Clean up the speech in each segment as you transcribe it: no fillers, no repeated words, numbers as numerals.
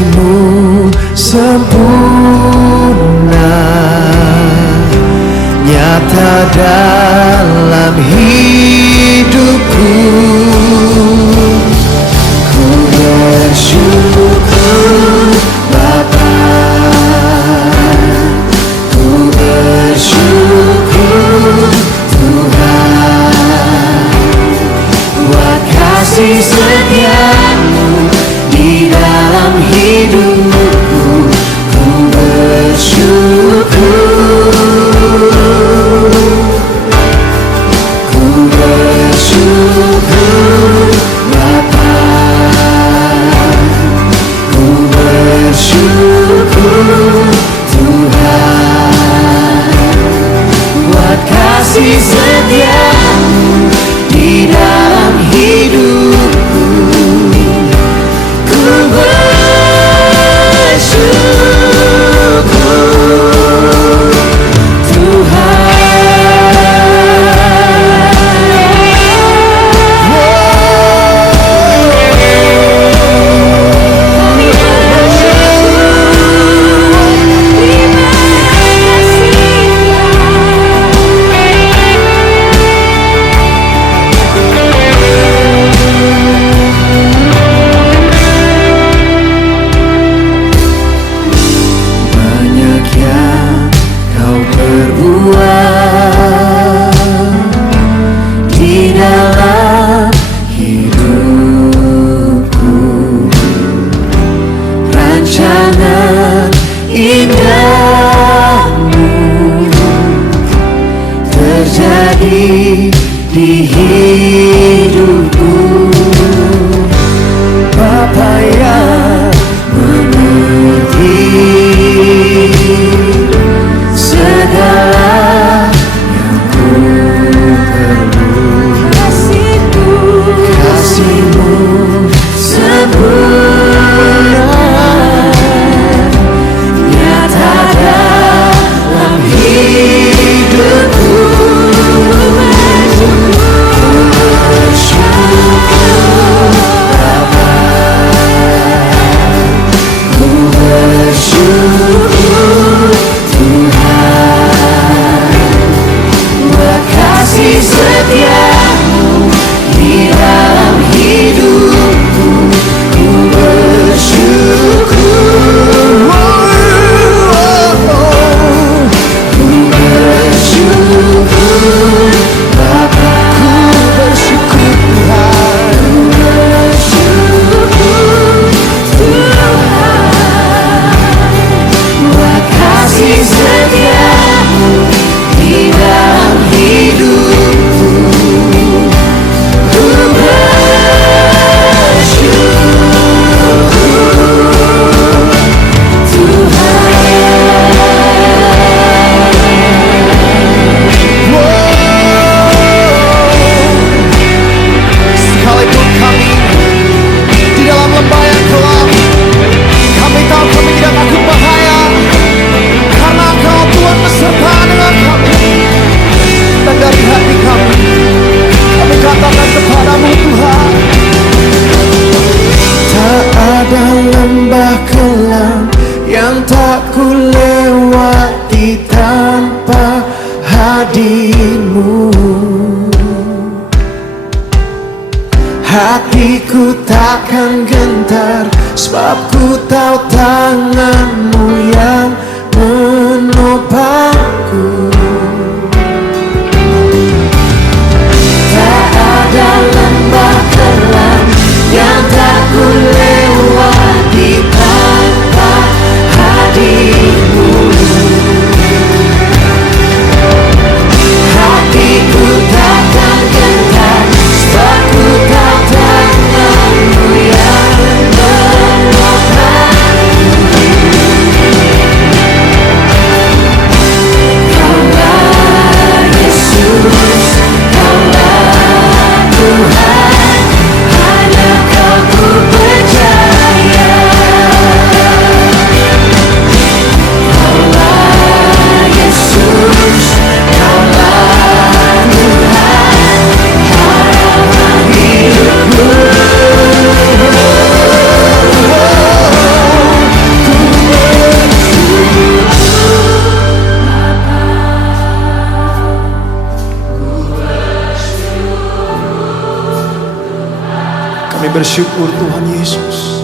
kasih-Mu sempurna, nyata dalam hidupku. Ku bersyukur Bapa, ku bersyukur Tuhan, buat kasih setia-Mu di dalam hidupku. Ku bersyukur, ku bersyukur Bapa, ku bersyukur Tuhan, buat kasih setia-Mu di dalam hidupku. Ku bersyukur Tuhan. Banyak yang Kau perbuat di dalam hidupku, rancangan indah-Mu terjadi di hidupku. Bapa yang mengerti segala yang ku perlu, kasih-Mu sempurna, nyata dalam hidupku. Bersyukur Bapa, ku bersyukur Tuhan, buat kasih setia-Mu di dalam hidupku. Ku bersyukur, ku bersyukur Bapa, ku bersyukur Tuhan, ku bersyukur Tuhan, buat kasih setia-Mu di dalam hidupku. Ku bersyukur sekalipun kami di dalam lembah yang gelap, kami tahu kami tidak takut bahaya, karena Engkau Tuhan beserta dengan kami. Dan dari hati kami katakan kepadamu Tuhan, tak ada lembah kelam yang tak ku lewati tanpa hadir-Mu. Hatiku takkan gentar, sebab ku tahu tangan-Mu yang menopangku. Tak ada lembah kelam yang tak ku lewati tanpa hadir-Mu. Hatiku takkan gentar, sebab ku tahu tangan-Mu yang menopangku. Kau bersyukur Tuhan Yesus.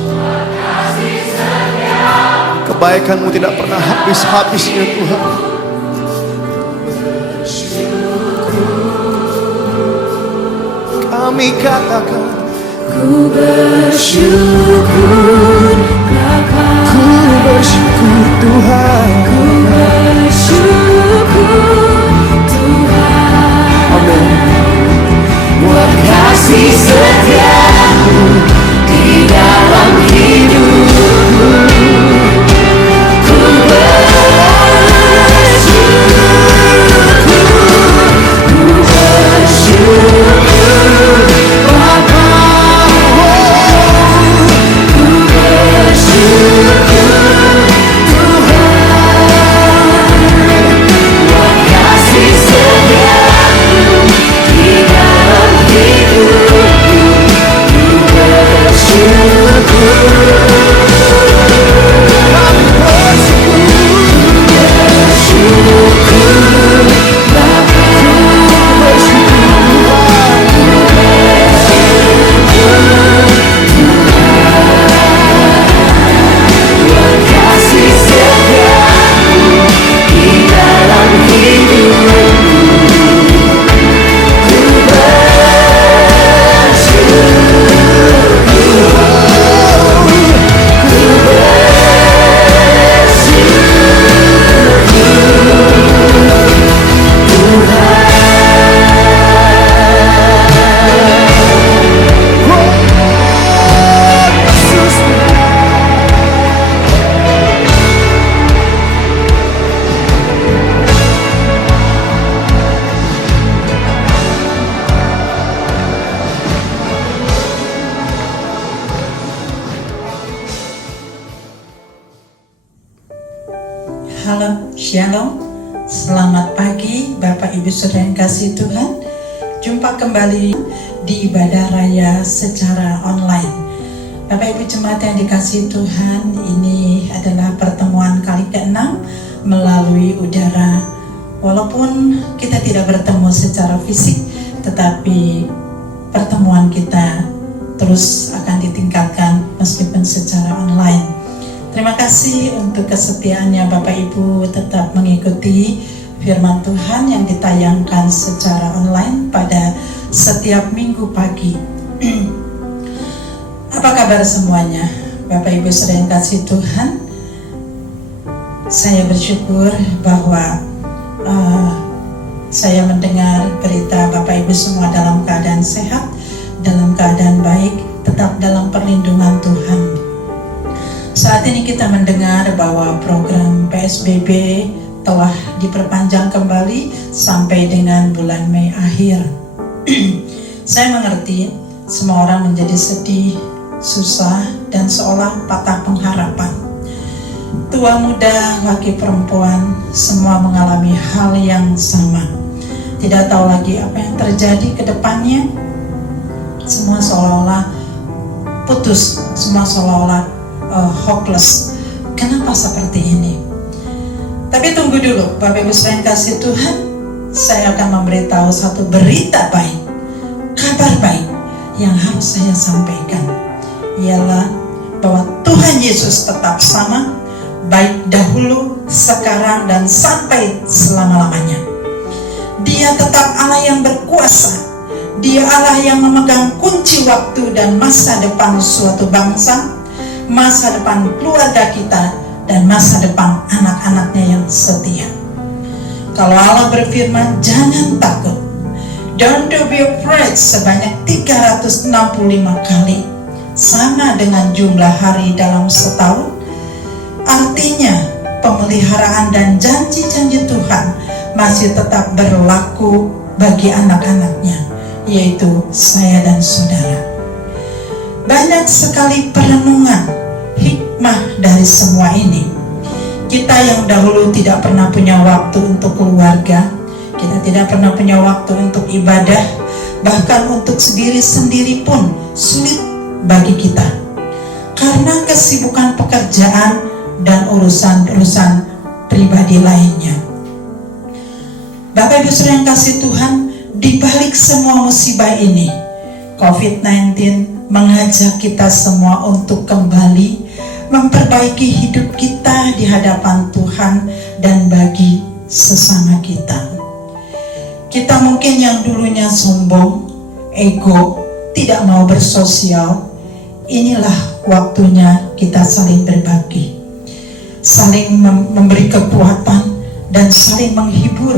Kebaikan-Mu tidak pernah habis-habisnya Tuhan. Kami katakan Ku bersyukur Bapa, ku bersyukur Tuhan. ku bersyukur Tuhan. Amin. Buat kasih setia-Mu di dalam hidupku. Ku bersyukur Bapa, ku bersyukur Tuhan. Buat kasih setia-Mu di dalam hidupku. Ku bersyukur. Kasih setia-Mu di dalam hidupku. Ku Halo, Shalom. Selamat pagi Bapak Ibu Saudara yang kasih Tuhan. Jumpa kembali di ibadah raya secara online. Bapak Ibu jemaat yang dikasih Tuhan, ini adalah pertemuan kali ke-6 melalui udara. Walaupun kita tidak bertemu secara fisik, tetapi pertemuan kita terus akan ditingkatkan meskipun secara online. Terima kasih untuk kesetiaannya Bapak Ibu tetap mengikuti firman Tuhan yang ditayangkan secara online pada setiap minggu pagi. Apa kabar semuanya? Bapak Ibu Saudara yang kasih Tuhan, saya bersyukur bahwa saya mendengar berita Bapak Ibu semua dalam keadaan sehat, dalam keadaan baik, tetap dalam perlindungan Tuhan. Saat ini kita mendengar bahwa program PSBB telah diperpanjang kembali sampai dengan bulan Mei akhir. Saya mengerti semua orang menjadi sedih, susah, dan seolah patah pengharapan. Tua muda, laki perempuan, semua mengalami hal yang sama. Tidak tahu lagi apa yang terjadi ke depannya. Semua seolah-olah putus, semua seolah-olah hopeless. Kenapa seperti ini? Tapi tunggu dulu, Bapak Ibu sekalian kasih Tuhan, saya akan memberitahu satu berita baik, kabar baik yang harus saya sampaikan, ialah bahwa Tuhan Yesus tetap sama, baik dahulu, sekarang, dan sampai selama-lamanya. Dia tetap Allah yang berkuasa. Dia Allah yang memegang kunci waktu dan masa depan suatu bangsa, masa depan keluarga kita, dan masa depan anak-anaknya yang setia. Kalau Allah berfirman, jangan takut, don't be afraid, sebanyak 365 kali, sama dengan jumlah hari dalam setahun, artinya pemeliharaan dan janji-janji Tuhan masih tetap berlaku bagi anak-anaknya, yaitu saya dan saudara. Banyak sekali perenungan hikmah dari semua ini. Kita yang dahulu tidak pernah punya waktu untuk keluarga, kita tidak pernah punya waktu untuk ibadah, bahkan untuk sendiri-sendiri pun sulit bagi kita karena kesibukan pekerjaan dan urusan-urusan pribadi lainnya. Bapak Ibu Saudara yang kasih Tuhan, di balik semua musibah ini, COVID-19, mengajak kita semua untuk kembali memperbaiki hidup kita di hadapan Tuhan dan bagi sesama kita. Kita mungkin yang dulunya sombong, ego, tidak mau bersosial, inilah waktunya kita saling berbagi, saling memberi kekuatan dan saling menghibur,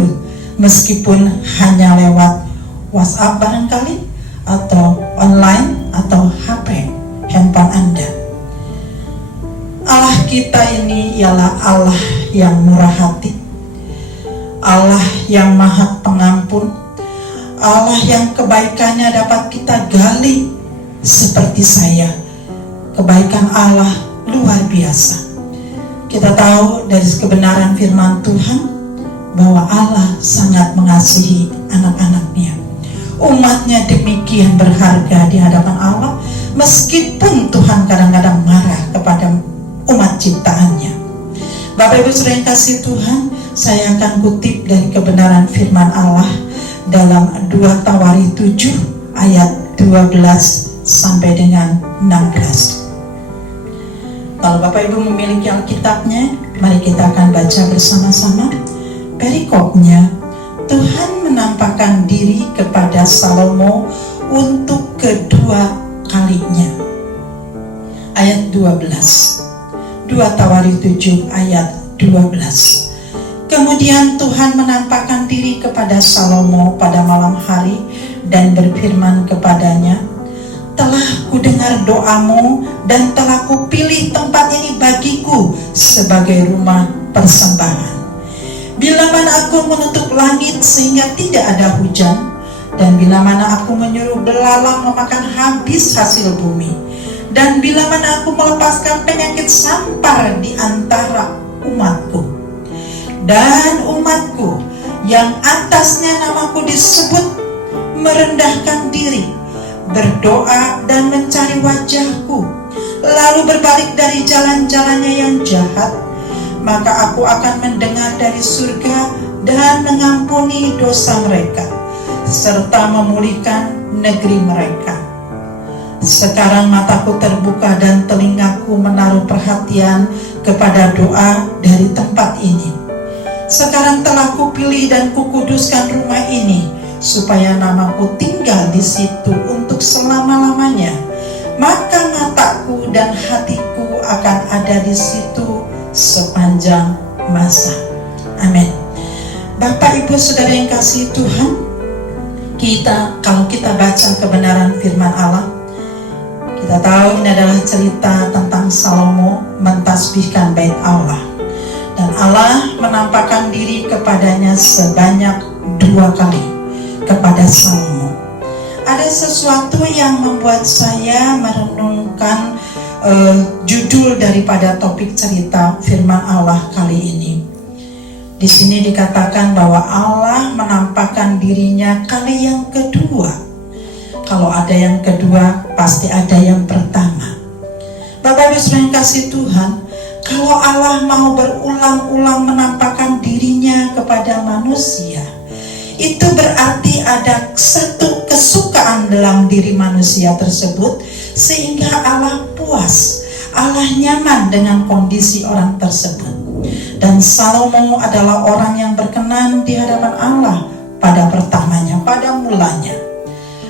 meskipun hanya lewat WhatsApp barangkali, atau online, atau HP, handphone Anda. Allah kita ini ialah Allah yang murah hati, Allah yang maha pengampun, Allah yang kebaikannya dapat kita gali seperti saya. Kebaikan Allah luar biasa. Kita tahu dari kebenaran firman Tuhan bahwa Allah sangat mengasihi anak-anaknya. Umatnya demikian berharga di hadapan Allah, meskipun Tuhan kadang-kadang marah kepada umat ciptaannya. Bapak Ibu saudara yang kasih Tuhan, saya akan kutip dari kebenaran firman Allah dalam 2 Tawarikh 7 ayat 12 sampai dengan 16. Kalau Bapak Ibu memiliki Alkitabnya, mari kita akan baca bersama-sama. Perikopnya, Tuhan menampakkan diri kepada Salomo untuk kedua kalinya. Ayat 12. 2 Tawarikh 7 ayat 12. Kemudian Tuhan menampakkan diri kepada Salomo pada malam hari dan berfirman kepadanya, telah kudengar doamu dan telah kupilih tempat ini bagiku sebagai rumah persembahan. Bila mana aku menutup langit sehingga tidak ada hujan, dan bila mana aku menyuruh belalang memakan habis hasil bumi, dan bila mana aku melepaskan penyakit sampar di antara umatku, dan umatku yang atasnya namaku disebut merendahkan diri, berdoa dan mencari wajahku, lalu berbalik dari jalan-jalannya yang jahat, maka aku akan mendengar dari surga dan mengampuni dosa mereka, serta memulihkan negeri mereka. Sekarang mataku terbuka dan telingaku menaruh perhatian kepada doa dari tempat ini. Sekarang telah kupilih dan kukuduskan rumah ini, supaya namaku tinggal di situ untuk selama-lamanya. Maka mataku dan hatiku akan ada di situ sepanjang masa. Amin. Bapak Ibu saudara yang kasih Tuhan, kalau kita baca kebenaran firman Allah, kita tahu ini adalah cerita tentang Salomo mentasbihkan bait Allah, dan Allah menampakkan diri kepadanya sebanyak 2 kali kepada Salomo. Ada sesuatu yang membuat saya merenungkan judul daripada topik cerita firman Allah kali ini. Di sini dikatakan bahwa Allah menampakkan dirinya kali yang kedua. Kalau ada yang kedua, pasti ada yang pertama. Bapak Ibu saudara yang kasih Tuhan, kalau Allah mau berulang-ulang menampakkan dirinya kepada manusia, itu berarti ada satu kesukaan dalam diri manusia tersebut, sehingga Allah puas, Allah nyaman dengan kondisi orang tersebut. Dan Salomo adalah orang yang berkenan di hadapan Allah pada pertamanya, pada mulanya.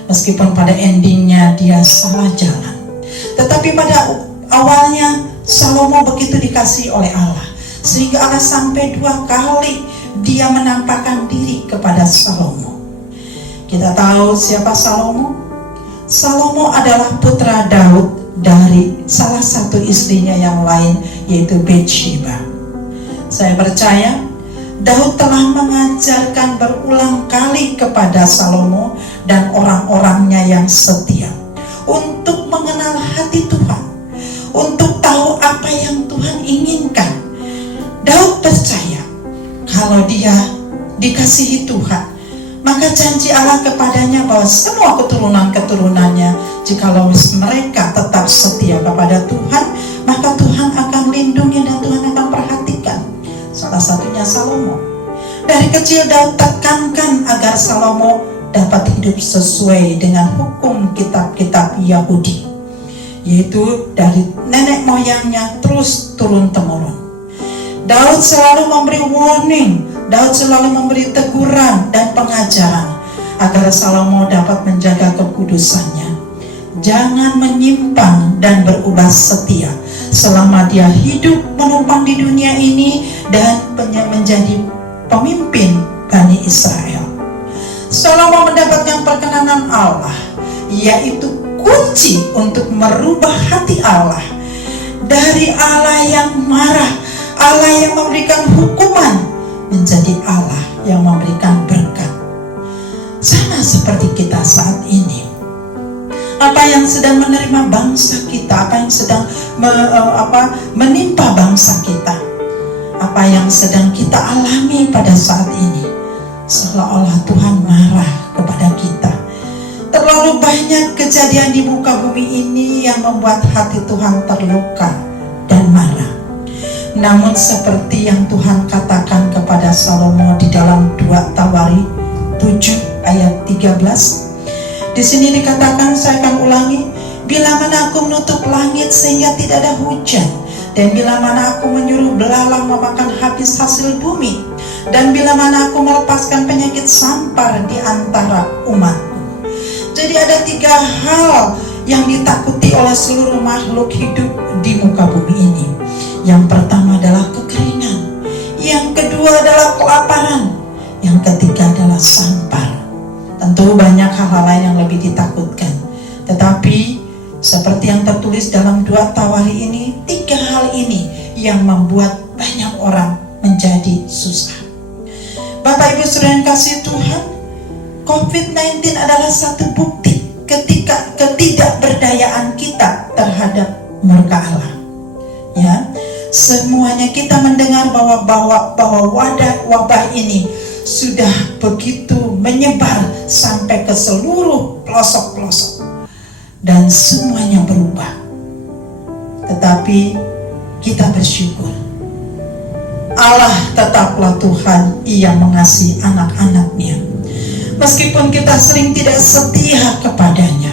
Meskipun pada endingnya dia salah jalan, tetapi pada awalnya Salomo begitu dikasihi oleh Allah, sehingga Allah sampai 2 kali dia menampakkan diri kepada Salomo. Kita tahu siapa Salomo? Salomo adalah putra Daud dari salah satu istrinya yang lain, yaitu Bathsheba. Saya percaya Daud telah mengajarkan berulang kali kepada Salomo dan orang-orangnya yang setia untuk mengenal hati Tuhan, untuk tahu apa yang Tuhan inginkan. Daud percaya kalau dia dikasihi Tuhan, maka janji Allah kepadanya bahwa semua keturunan-keturunannya, jikalau mereka tetap setia kepada Tuhan, maka Tuhan akan lindungi dan Tuhan akan perhatikan. Salah satunya Salomo. Dari kecil Daud tekankan agar Salomo dapat hidup sesuai dengan hukum kitab-kitab Yahudi. yaitu dari nenek moyangnya terus turun-temurun. Daud selalu memberi warning, Daud selalu memberi teguran dan pengajaran agar Salomo dapat menjaga kekudusannya. Jangan menyimpang dan berubah setia selama dia hidup menumpang di dunia ini dan menjadi pemimpin Bani Israel. Salomo mendapatkan perkenanan Allah, yaitu kunci untuk merubah hati Allah dari Allah yang marah, Allah yang memberikan hukuman, menjadi Allah yang memberikan berkat. Sama seperti kita saat ini. Apa yang sedang menerima bangsa kita, apa yang sedang menimpa bangsa kita, apa yang sedang kita alami pada saat ini, seolah-olah Tuhan marah kepada kita. Terlalu banyak kejadian di muka bumi ini yang membuat hati Tuhan terluka dan marah. Namun seperti yang Tuhan katakan kepada Salomo di dalam 2 Tawari 7 ayat 13, di sini dikatakan, saya akan ulangi, bila mana aku menutup langit sehingga tidak ada hujan, dan bila mana aku menyuruh belalang memakan habis hasil bumi, dan bila mana aku melepaskan penyakit sampar di antara umatku. Jadi ada 3 hal yang ditakuti oleh seluruh makhluk hidup di muka bumi ini. Yang pertama adalah kekeringan, yang kedua adalah kelaparan, yang ketiga adalah sampar. Tentu banyak hal-hal lain yang lebih ditakutkan, tetapi seperti yang tertulis dalam 2 Tawari ini, 3 hal ini yang membuat banyak orang menjadi susah. Bapak Ibu Saudara yang kasih Tuhan, COVID-19 adalah satu bukti ketika ketidakberdayaan kita terhadap murka Allah. Ya, semuanya kita mendengar bahwa wabah ini sudah begitu menyebar sampai ke seluruh pelosok-pelosok dan semuanya berubah. Tetapi kita bersyukur, Allah tetaplah Tuhan yang mengasihi anak-anaknya, meskipun kita sering tidak setia kepadanya.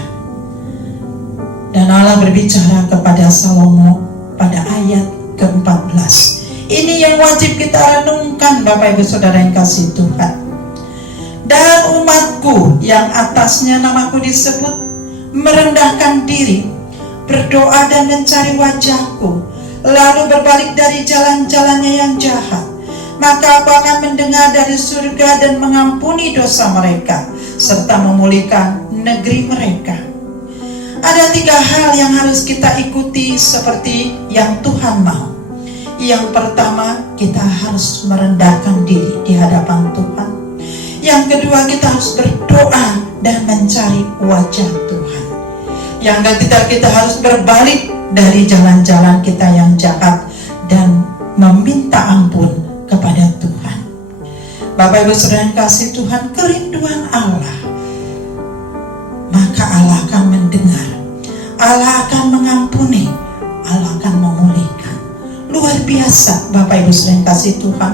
Dan Allah berbicara kepada Salomo pada ayat ke-14. Ini yang wajib kita renungkan, Bapak Ibu Saudara yang kasih Tuhan. Dan umatku yang atasnya namaku disebut merendahkan diri, berdoa dan mencari wajahku, lalu berbalik dari jalan-jalannya yang jahat, maka aku akan mendengar dari surga dan mengampuni dosa mereka, serta memulihkan negeri mereka. Ada 3 hal yang harus kita ikuti seperti yang Tuhan mau. Yang pertama, kita harus merendahkan diri di hadapan Tuhan. Yang kedua, kita harus berdoa dan mencari wajah Tuhan. Yang ketiga, kita harus berbalik dari jalan-jalan kita yang jahat dan meminta ampun kepada Tuhan. Bapak Ibu Saudara yang kasih Tuhan, kerinduan Allah, maka Allah akan mendengar, Allah akan mengampuni, Allah akan memulihkan. Luar biasa Bapak Ibu Saudara yang kasih Tuhan.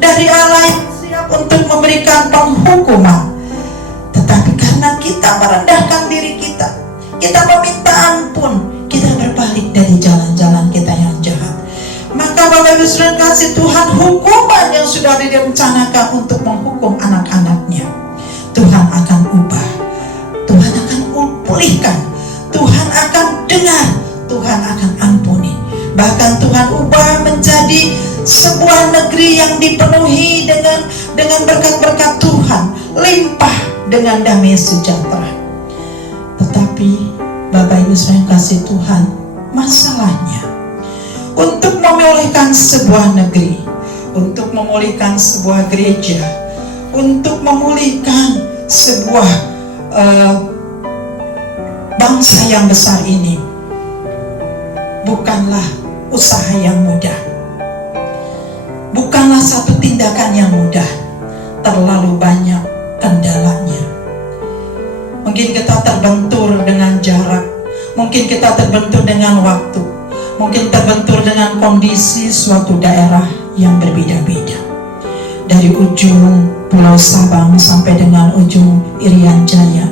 Dari Allah yang siap untuk memberikan penghukuman, tetapi karena kita merendahkan diri kita, kita meminta ampun, kita berbalik dari jalan-jalan kita yang jahat, maka Bapak Ibu Saudara yang kasih Tuhan, hukuman yang sudah direncanakan untuk menghukum anak-anaknya, Tuhan akan ubah, Tuhan akan pulihkan, Tuhan akan dengar, Tuhan akan ampuni. Bahkan Tuhan ubah menjadi sebuah negeri yang dipenuhi dengan berkat-berkat Tuhan, limpah dengan damai sejahtera. Tetapi Bapak Ibu Saudara yang kasih Tuhan, masalahnya untuk memulihkan sebuah negeri, untuk memulihkan sebuah gereja, untuk memulihkan sebuah bangsa yang besar ini, bukanlah usaha yang mudah, bukanlah satu tindakan yang mudah. Terlalu banyak kendalanya. Mungkin kita terbentur dengan jarak, mungkin kita terbentur dengan waktu, mungkin terbentur dengan kondisi suatu daerah yang berbeda-beda. Dari ujung Pulau Sabang sampai dengan ujung Irian Jaya,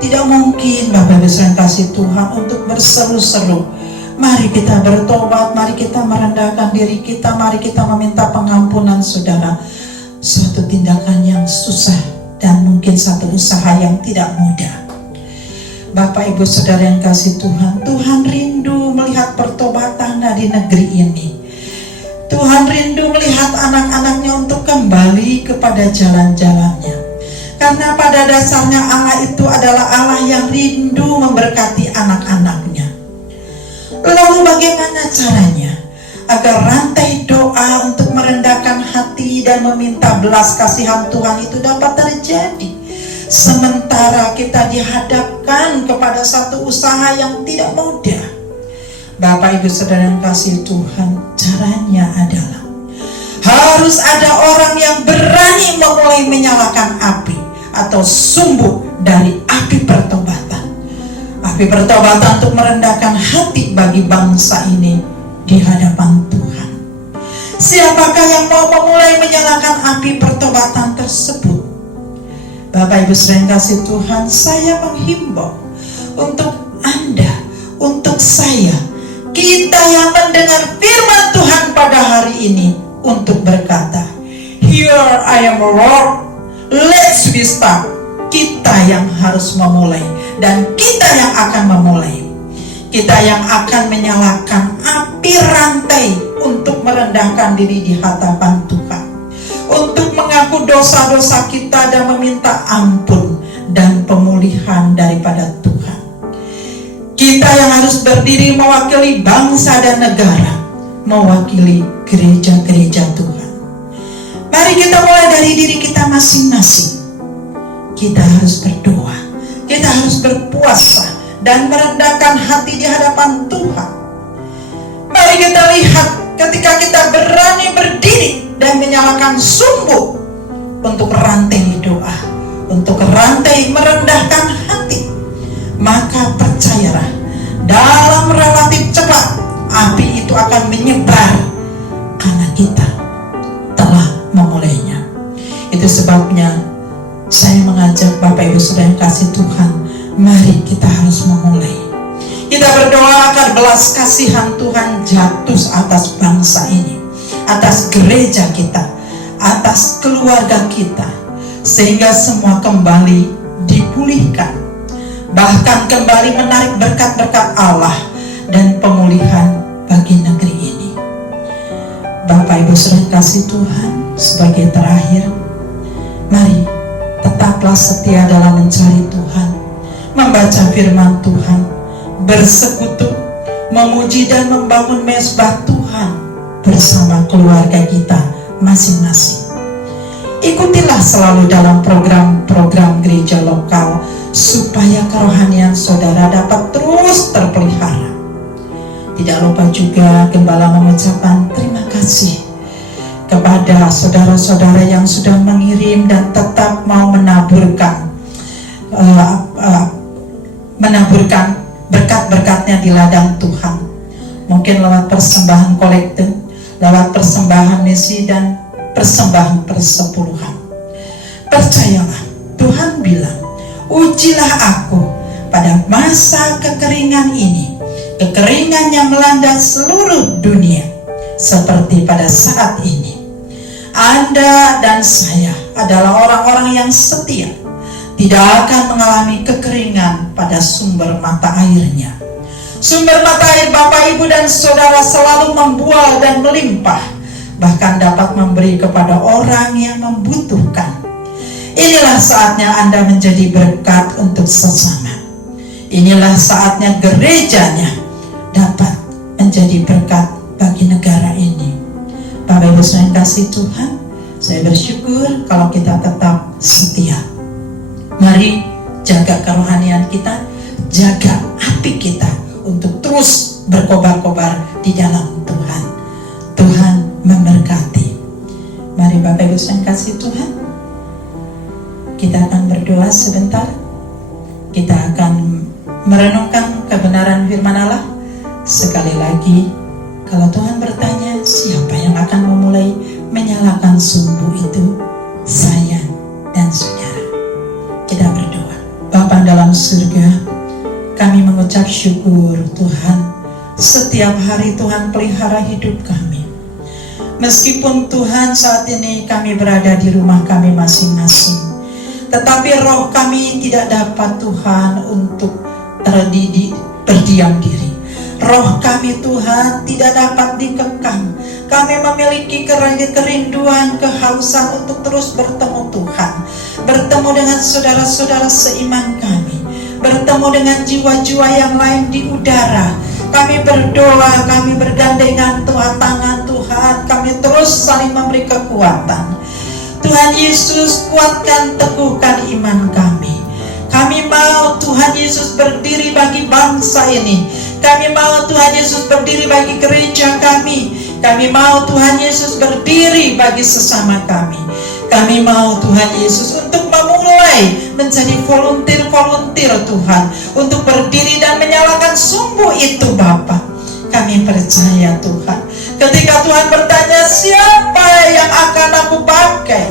Tidak mungkin Bapak Ibu yang kasih Tuhan untuk berseru-seru. Mari kita bertobat, mari kita merendahkan diri kita, mari kita meminta pengampunan saudara. Suatu tindakan yang susah dan mungkin satu usaha yang tidak mudah. Bapak Ibu Saudara yang kasih Tuhan, Tuhan rindu melihat pertobatan di negeri ini. Tuhan rindu melihat anak-anaknya untuk kembali kepada jalan-jalannya. Karena pada dasarnya Allah itu adalah Allah yang rindu memberkati anak-anaknya. Lalu bagaimana caranya agar rantai doa untuk merendahkan hati dan meminta belas kasihan Tuhan itu dapat terjadi? Sementara kita dihadapkan kepada satu usaha yang tidak mudah. Bapak Ibu Saudara yang kasih Tuhan, caranya adalah harus ada orang yang berani memulai menyalakan api atau sumbu dari api pertobatan. Api pertobatan untuk merendahkan hati bagi bangsa ini di hadapan Tuhan. Siapakah yang mau memulai menyalakan api pertobatan tersebut? Bapak Ibu yang kasih Tuhan, saya menghimbau untuk Anda, untuk saya, kita yang mendengar firman Tuhan pada hari ini untuk berkata, "Here I am Lord, let's be start." Kita yang harus memulai dan kita yang akan memulai. Kita yang akan menyalakan api rantai untuk merendahkan diri di hadapan Tuhan. Untuk mengaku dosa-dosa kita dan meminta ampun dan pemulihan daripada Tuhan. Kita yang harus berdiri mewakili bangsa dan negara, mewakili gereja-gereja Tuhan. Mari kita mulai dari diri kita masing-masing. Kita harus berdoa, kita harus berpuasa dan merendahkan hati di hadapan Tuhan. Mari kita lihat ketika kita berani berdiri dan menyalakan sumbu untuk rantai doa, untuk rantai merendahkan hati, maka percayalah, dalam relatif cepat api itu akan menyebar karena kita telah memulainya. Itu sebabnya saya mengajak Bapak Ibu Saudara yang kasih Tuhan, mari kita harus memulai. Kita berdoa agar belas kasihan Tuhan jatuh atas bangsa ini, atas gereja kita, atas keluarga kita, sehingga semua kembali dipulihkan, bahkan kembali menarik berkat-berkat Allah dan pemulihan bagi negeri ini. Bapak Ibu Saudara kasih Tuhan, sebagai terakhir, mari tetaplah setia dalam mencari Tuhan, membaca firman Tuhan, bersekutu, memuji dan membangun mezbah Tuhan bersama keluarga kita masing-masing. Ikutilah selalu dalam program-program gereja lokal supaya kerohanian saudara dapat terus terpelihara. Tidak lupa juga Gembala mengucapkan terima kasih kepada saudara-saudara yang sudah mengirim dan tetap mau menaburkan berkat-berkatnya di ladang Tuhan. Mungkin lewat persembahan kolektif, lewat persembahan misi dan persembahan persepuluhan. Percayalah, Tuhan bilang, ujilah aku pada masa kekeringan ini, kekeringan yang melanda seluruh dunia, seperti pada saat ini. Anda dan saya adalah orang-orang yang setia, tidak akan mengalami kekeringan pada sumber mata airnya. Sumber mata air Bapak Ibu dan Saudara selalu membual dan melimpah, bahkan dapat memberi kepada orang yang membutuhkan. Inilah saatnya Anda menjadi berkat untuk sesama. Inilah saatnya gerejanya dapat menjadi berkat bagi negara ini. Bapak Ibu yang kasih Tuhan, saya bersyukur kalau kita tetap setia. Mari jaga kerohanian kita, jaga api kita untuk terus berkobar-kobar di dalam Tuhan. Tuhan memberkati. Mari Bapak Ibu yang kasih Tuhan, kita akan berdoa sebentar. Kita akan merenungkan kebenaran firman Allah. Sekali lagi, kalau Tuhan bertanya siapa yang akan memulai menyalakan sumbu itu, saya dan saudara. Kita berdoa. Bapa dalam surga, kami mengucap syukur Tuhan. Setiap hari Tuhan pelihara hidup kami. Meskipun Tuhan saat ini kami berada di rumah kami masing-masing, tetapi roh kami tidak dapat Tuhan untuk berdiam diri. Roh kami Tuhan tidak dapat dikekang. Kami memiliki kerinduan, kehausan untuk terus bertemu Tuhan, bertemu dengan saudara-saudara seiman kami, bertemu dengan jiwa-jiwa yang lain di udara. Kami berdoa, kami bergandengan tangan Tuhan, kami terus saling memberi kekuatan. Tuhan Yesus, kuatkan, teguhkan iman kami. Kami mau Tuhan Yesus berdiri bagi bangsa ini. Kami mau Tuhan Yesus berdiri bagi gereja kami. Kami mau Tuhan Yesus berdiri bagi sesama kami. Kami mau Tuhan Yesus untuk memulai menjadi volunteer Tuhan, untuk berdiri dan menyalakan sumbu itu Bapa. Kami percaya Tuhan, ketika Tuhan bertanya siapa yang akan aku pakai,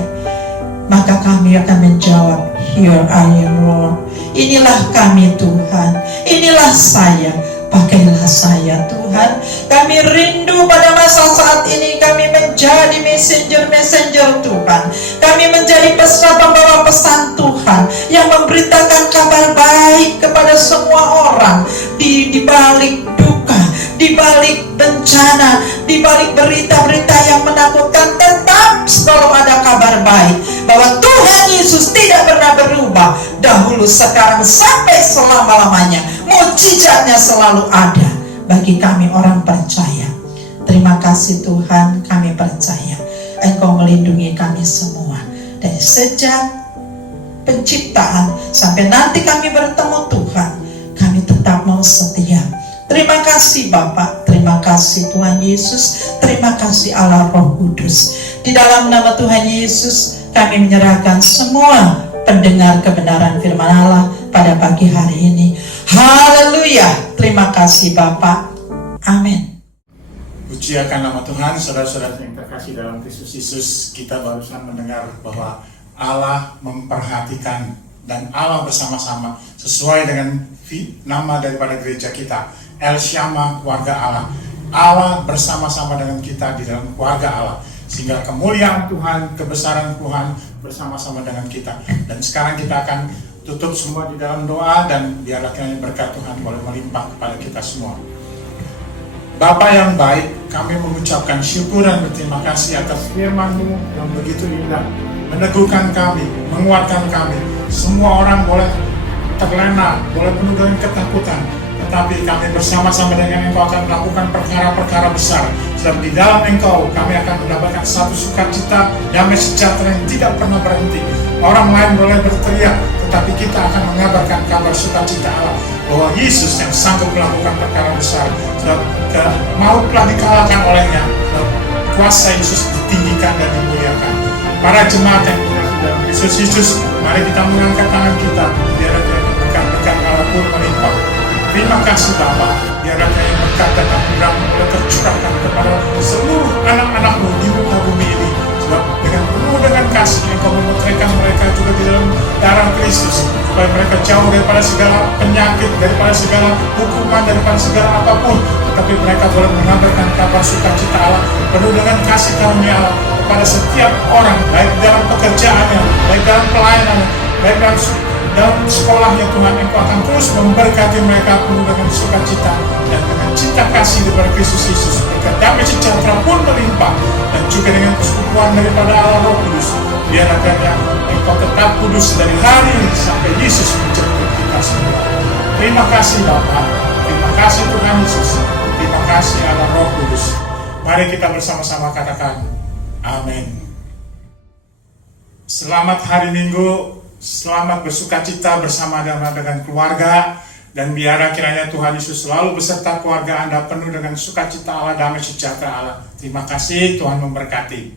maka kami akan menjawab, Here I am Lord. Inilah kami Tuhan, inilah saya, pakailah saya Tuhan. Kami rindu pada masa saat ini kami menjadi messenger Tuhan. Kami menjadi pembawa pesan Tuhan yang memberitakan kabar baik kepada semua orang di balik duka, di balik bencana, di balik berita-berita yang menakutkan. Tetap selalu ada kabar baik bahwa Tuhan Yesus tidak pernah berubah, dahulu, sekarang, sampai selama-lamanya. Mujizatnya selalu ada bagi kami orang percaya. Terima kasih Tuhan, kami percaya Engkau melindungi kami semua dari sejak penciptaan sampai nanti kami bertemu Tuhan. Kami tetap mau setia. Terima kasih Bapa, terima kasih Tuhan Yesus, terima kasih Allah Roh Kudus. Di dalam nama Tuhan Yesus kami menyerahkan semua pendengar kebenaran firman Allah pada pagi hari ini. Haleluya. Terima kasih Bapa. Amin. Puji akan nama Tuhan. Saudara-saudara yang terkasih dalam Kristus Yesus, kita barusan mendengar bahwa Allah memperhatikan dan Allah bersama-sama sesuai dengan nama daripada gereja kita, El Shammah, keluarga Allah. Allah bersama-sama dengan kita di dalam keluarga Allah, sehingga kemuliaan Tuhan, kebesaran Tuhan bersama-sama dengan kita. Dan sekarang kita akan tutup semua di dalam doa, dan biarlah kiranya berkat Tuhan boleh melimpah kepada kita semua. Bapa yang baik, kami mengucapkan syukur dan berterima kasih atas firman-Mu yang begitu indah, meneguhkan kami, menguatkan kami. Semua orang boleh terlena, boleh penuh dengan ketakutan, tetapi kami bersama-sama dengan Engkau akan melakukan perkara-perkara besar. Sebab di dalam Engkau kami akan mendapatkan satu sukacita, damai sejahtera yang tidak pernah berhenti. Orang lain boleh berteriak, tetapi kita akan mengabarkan kabar sukacita Allah, bahwa Yesus yang sanggup melakukan perkara besar. Sebab maut telah dikalahkan olehnya, kuasa Yesus ditinggikan dan dimuliakan. Para jemaat yang dalam Kristus Yesus, mari kita mengangkat tangan kita, biar berkat-berkat Allah pun melimpah. Terima kasih Bapa, biarlah berkat dan anugerah boleh tercurahkan kepada seluruh anak-anak-Mu di muka bumi ini. Sebab dengan penuh dengan kasih Engkau memutihkan mereka juga di dalam darah Kristus, supaya mereka jauh daripada segala penyakit, daripada segala hukuman, daripada segala apapun. Tetapi mereka boleh mengabarkan kabar sukacita Allah, penuh dengan kasih karunia Allah kepada setiap orang, baik dalam pekerjaannya, baik dalam pelayanannya, baik dalam sekolahnya. Tuhan, Engkau akan terus memberkati mereka penuh dengan sukacita dan dengan cinta kasih daripada Kristus Yesus. Berkat damai sejahtera pun melimpah, dan juga dengan persekutuan daripada Allah Roh Kudus. Biar agarnya Engkau tetap kudus dari hari ini sampai Yesus menjemput kita semua. Terima kasih Bapa, terima kasih Tuhan Yesus, terima kasih Allah Roh Kudus. Mari kita bersama-sama katakan amin. Selamat hari Minggu. Selamat bersukacita bersama dengan keluarga, dan biarlah kiranya Tuhan Yesus selalu beserta keluarga Anda penuh dengan sukacita Allah, damai sejahtera Allah. Terima kasih, Tuhan memberkati.